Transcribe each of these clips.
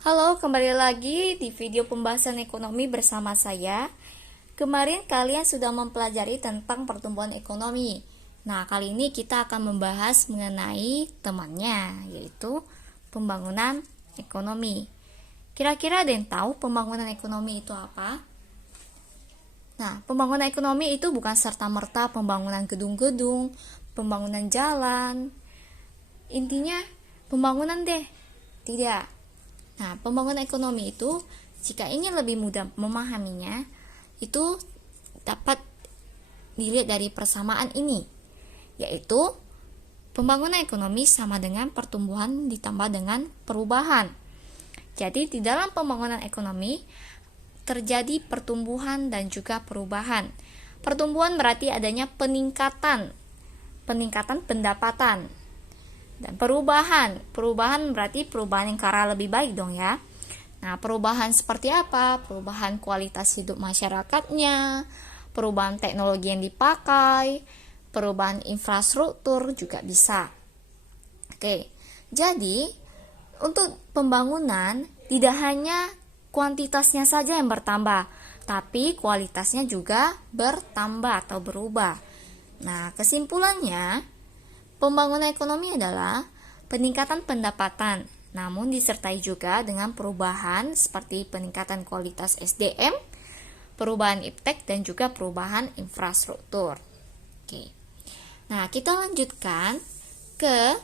Halo, kembali lagi di video pembahasan ekonomi bersama saya. Kemarin kalian sudah mempelajari tentang pertumbuhan ekonomi. Nah, kali ini kita akan membahas mengenai temannya, yaitu pembangunan ekonomi. Kira-kira ada yang tahu pembangunan ekonomi itu apa? Nah, pembangunan ekonomi itu bukan serta-merta pembangunan gedung-gedung, pembangunan jalan. Intinya pembangunan deh. Tidak. Nah, pembangunan ekonomi itu jika ingin lebih mudah memahaminya, itu dapat dilihat dari persamaan ini, yaitu pembangunan ekonomi sama dengan pertumbuhan ditambah dengan perubahan. Jadi di dalam pembangunan ekonomi terjadi pertumbuhan dan juga perubahan. Pertumbuhan berarti adanya peningkatan pendapatan. Dan perubahan berarti perubahan yang ke arah lebih baik dong ya. Nah, perubahan seperti apa? Perubahan kualitas hidup masyarakatnya, perubahan teknologi yang dipakai, perubahan infrastruktur juga bisa. Oke, jadi untuk pembangunan tidak hanya kuantitasnya saja yang bertambah, tapi kualitasnya juga bertambah atau berubah. Nah, kesimpulannya, pembangunan ekonomi adalah peningkatan pendapatan, namun disertai juga dengan perubahan seperti peningkatan kualitas SDM, perubahan iptek, dan juga perubahan infrastruktur. Oke. Nah, kita lanjutkan ke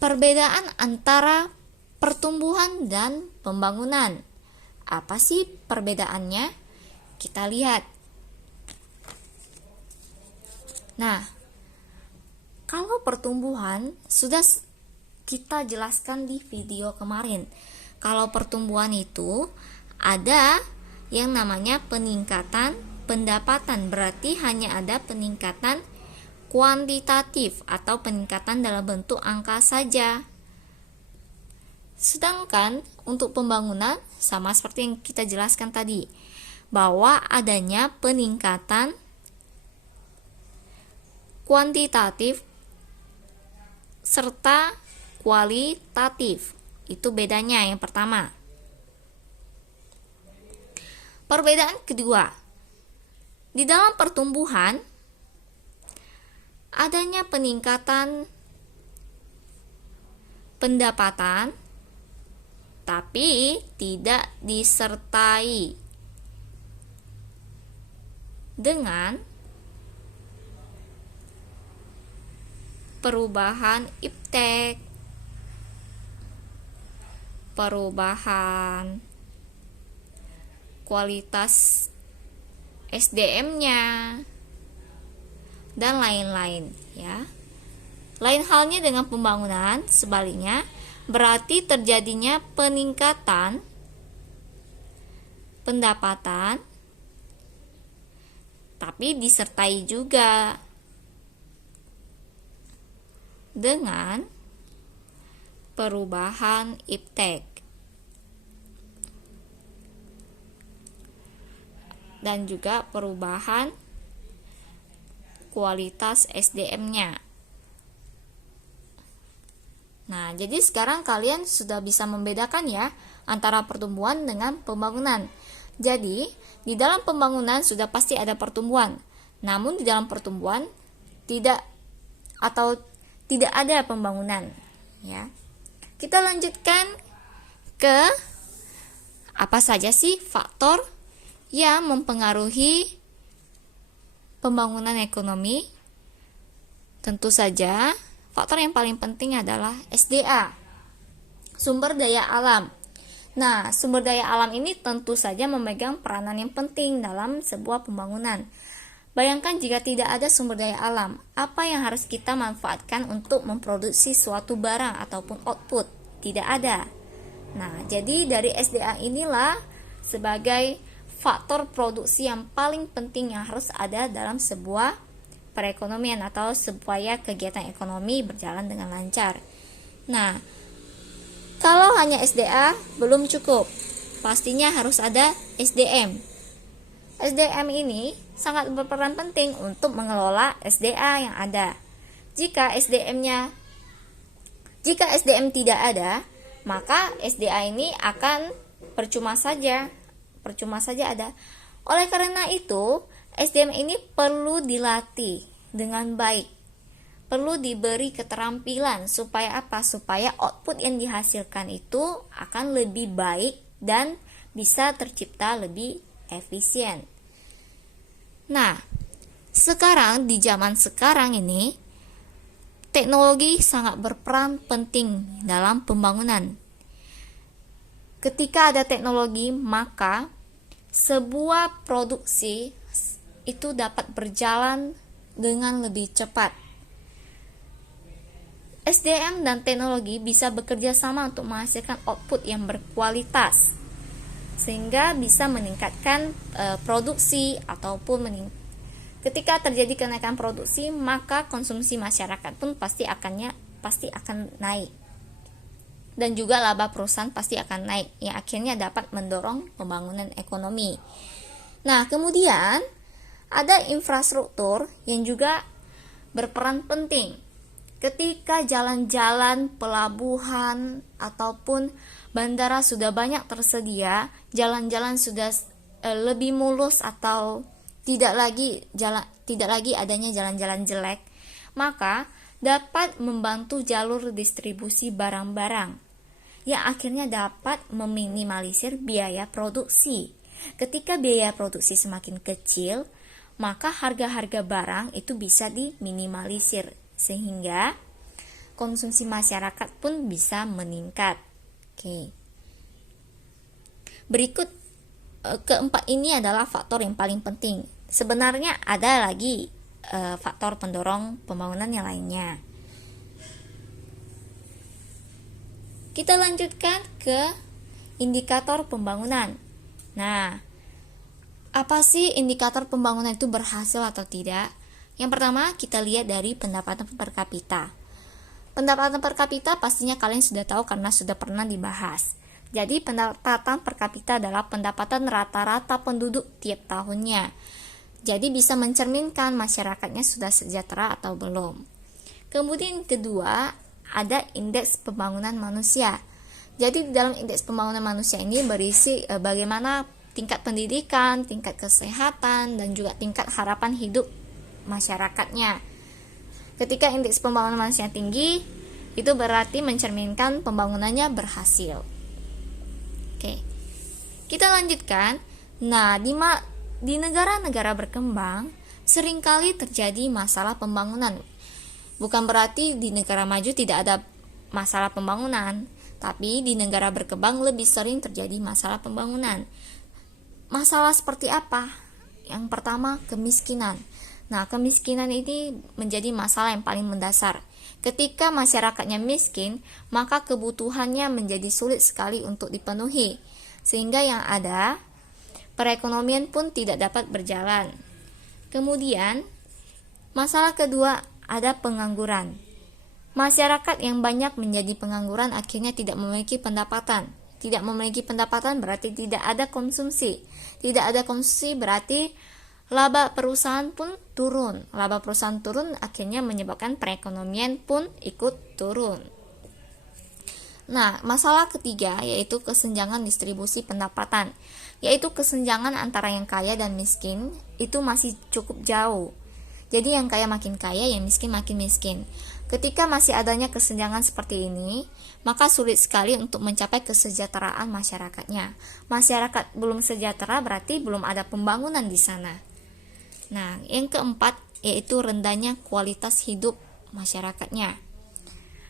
perbedaan antara pertumbuhan dan pembangunan. Apa sih perbedaannya? Kita lihat. Nah, kalau pertumbuhan sudah kita jelaskan di video kemarin. Kalau pertumbuhan itu ada yang namanya peningkatan pendapatan, berarti hanya ada peningkatan kuantitatif atau peningkatan dalam bentuk angka saja. Sedangkan untuk pembangunan sama seperti yang kita jelaskan tadi, bahwa adanya peningkatan kuantitatif serta kualitatif. Itu bedanya yang pertama. Perbedaan kedua, di dalam pertumbuhan adanya peningkatan pendapatan tapi tidak disertai dengan perubahan iptek, perubahan kualitas SDM-nya, dan lain-lain ya. Lain halnya dengan pembangunan, sebaliknya berarti terjadinya peningkatan pendapatan tapi disertai juga dengan perubahan iptek dan juga perubahan kualitas SDM-nya. Nah, jadi sekarang kalian sudah bisa membedakan ya antara pertumbuhan dengan pembangunan. Jadi, di dalam pembangunan sudah pasti ada pertumbuhan. Namun di dalam pertumbuhan tidak ada pembangunan ya. Kita lanjutkan ke apa saja sih faktor yang mempengaruhi pembangunan ekonomi. Tentu saja faktor yang paling penting adalah SDA, sumber daya alam. Nah, sumber daya alam ini tentu saja memegang peranan yang penting dalam sebuah pembangunan. Bayangkan jika tidak ada sumber daya alam, apa yang harus kita manfaatkan untuk memproduksi suatu barang ataupun output? Tidak ada. Nah, jadi dari SDA inilah sebagai faktor produksi yang paling penting yang harus ada dalam sebuah perekonomian atau supaya kegiatan ekonomi berjalan dengan lancar. Nah, kalau hanya SDA belum cukup, pastinya harus ada SDM. SDM ini sangat berperan penting untuk mengelola SDA yang ada. Jika SDM tidak ada, maka SDA ini akan percuma saja ada. Oleh karena itu, SDM ini perlu dilatih dengan baik, perlu diberi keterampilan supaya apa? Supaya output yang dihasilkan itu akan lebih baik dan bisa tercipta lebih efisien. Nah, sekarang di zaman sekarang ini teknologi sangat berperan penting dalam pembangunan. Ketika ada teknologi, maka sebuah produksi itu dapat berjalan dengan lebih cepat. SDM dan teknologi bisa bekerja sama untuk menghasilkan output yang berkualitas, sehingga bisa meningkatkan produksi ataupun ketika terjadi kenaikan produksi, maka konsumsi masyarakat pun pasti akan naik. Dan juga laba perusahaan pasti akan naik, yang akhirnya dapat mendorong pembangunan ekonomi. Nah, kemudian ada infrastruktur yang juga berperan penting. Ketika jalan-jalan, pelabuhan, ataupun bandara sudah banyak tersedia, jalan-jalan sudah lebih mulus atau tidak lagi adanya jalan-jalan jelek, maka dapat membantu jalur distribusi barang-barang yang akhirnya dapat meminimalisir biaya produksi. Ketika biaya produksi semakin kecil, maka harga-harga barang itu bisa diminimalisir, sehingga konsumsi masyarakat pun bisa meningkat. Oke. Berikut keempat ini adalah faktor yang paling penting. Sebenarnya ada lagi faktor pendorong pembangunan yang lainnya. Kita lanjutkan ke indikator pembangunan. Nah, apa sih indikator pembangunan itu berhasil atau tidak? Yang pertama, kita lihat dari pendapatan per kapita. Pendapatan per kapita pastinya kalian sudah tahu karena sudah pernah dibahas. Jadi pendapatan per kapita adalah pendapatan rata-rata penduduk tiap tahunnya. Jadi bisa mencerminkan masyarakatnya sudah sejahtera atau belum. Kemudian kedua, ada indeks pembangunan manusia. Jadi di dalam indeks pembangunan manusia ini berisi bagaimana tingkat pendidikan, tingkat kesehatan, dan juga tingkat harapan hidup masyarakatnya. Ketika indeks pembangunan manusia tinggi, itu berarti mencerminkan pembangunannya berhasil. Oke, kita lanjutkan. Nah, di negara-negara berkembang seringkali terjadi masalah pembangunan. Bukan berarti di negara maju tidak ada masalah pembangunan, tapi di negara berkembang lebih sering terjadi masalah pembangunan. Masalah seperti apa? Yang pertama, kemiskinan. Nah, kemiskinan ini menjadi masalah yang paling mendasar. Ketika masyarakatnya miskin, maka kebutuhannya menjadi sulit sekali untuk dipenuhi, sehingga yang ada perekonomian pun tidak dapat berjalan. Kemudian, masalah kedua ada pengangguran. Masyarakat yang banyak menjadi pengangguran akhirnya tidak memiliki pendapatan. Tidak memiliki pendapatan berarti tidak ada konsumsi. Tidak ada konsumsi berarti laba perusahaan pun turun. Laba perusahaan turun akhirnya menyebabkan perekonomian pun ikut turun. Nah, masalah ketiga yaitu kesenjangan distribusi pendapatan, yaitu kesenjangan antara yang kaya dan miskin itu masih cukup jauh. Jadi yang kaya makin kaya, yang miskin makin miskin. Ketika masih adanya kesenjangan seperti ini, maka sulit sekali untuk mencapai kesejahteraan masyarakatnya. Masyarakat belum sejahtera berarti belum ada pembangunan di sana. Nah, yang keempat yaitu rendahnya kualitas hidup masyarakatnya.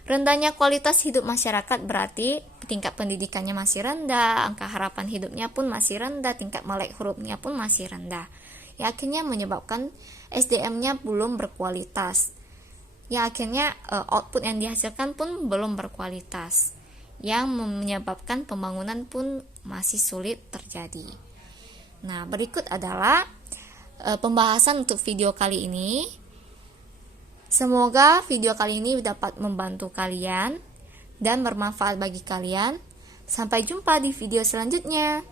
Rendahnya kualitas hidup masyarakat berarti tingkat pendidikannya masih rendah, angka harapan hidupnya pun masih rendah, tingkat melek hurufnya pun masih rendah. Ya, akhirnya menyebabkan SDM-nya belum berkualitas. Ya, akhirnya output yang dihasilkan pun belum berkualitas, yang menyebabkan pembangunan pun masih sulit terjadi. Nah, berikut adalah pembahasan untuk video kali ini. Semoga video kali ini dapat membantu kalian dan bermanfaat bagi kalian. Sampai jumpa di video selanjutnya.